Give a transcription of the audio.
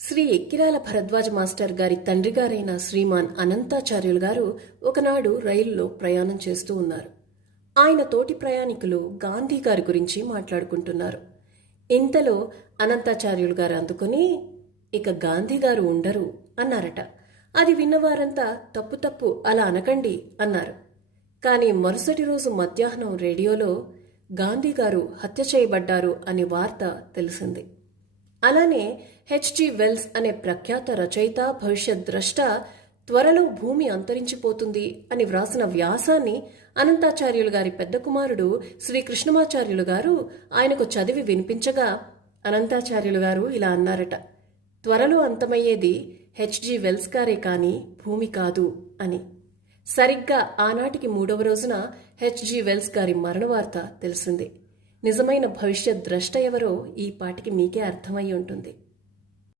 Shri Ekkirala Bharadwaj master గారి తండ్రి గారైన శ్రీమాన్ అనంతాచార్యులు గారు ఒకనాడు రైలులో ప్రయాణం చేస్తూ ఉన్నారు. ఆయన తోటి ప్రయాణికులు గాంధీ గారి గురించి మాట్లాడుకుంటున్నారు. ఇంతలో అనంతాచార్యులు గారు అందుకుని, ఇక గాంధీ గారు ఉండరు అన్నారట. అది విన్నవారంతా తప్పు తప్పు అలా అనకండి అన్నారు. కానీ మరుసటి రోజు మధ్యాహ్నం రేడియోలో గాంధీ గారు హత్య చేయబడ్డారు అనే వార్త తెలిసింది. అలానే హెచ్జి వెల్స్ అనే ప్రఖ్యాత రచయిత, భవిష్యత్ ద్రష్ట త్వరలో భూమి అంతరించిపోతుంది అని వ్రాసిన వ్యాసాన్ని అనంతాచార్యులు గారి పెద్ద కుమారుడు శ్రీ కృష్ణమాచార్యులు గారు ఆయనకు చదివి వినిపించగా అనంతాచార్యులు గారు ఇలా అన్నారట, త్వరలో అంతమయ్యేది హెచ్జి వెల్స్ గారే కాని భూమి కాదు అని. సరిగ్గా ఆనాటికి 3వ రోజున హెచ్జి వెల్స్ గారి మరణ వార్త తెలిసింది. నిజమైన భవిష్యత్ ద్రష్ట ఎవరో ఈ పాటికి మీకే అర్థమై ఉంటుంది.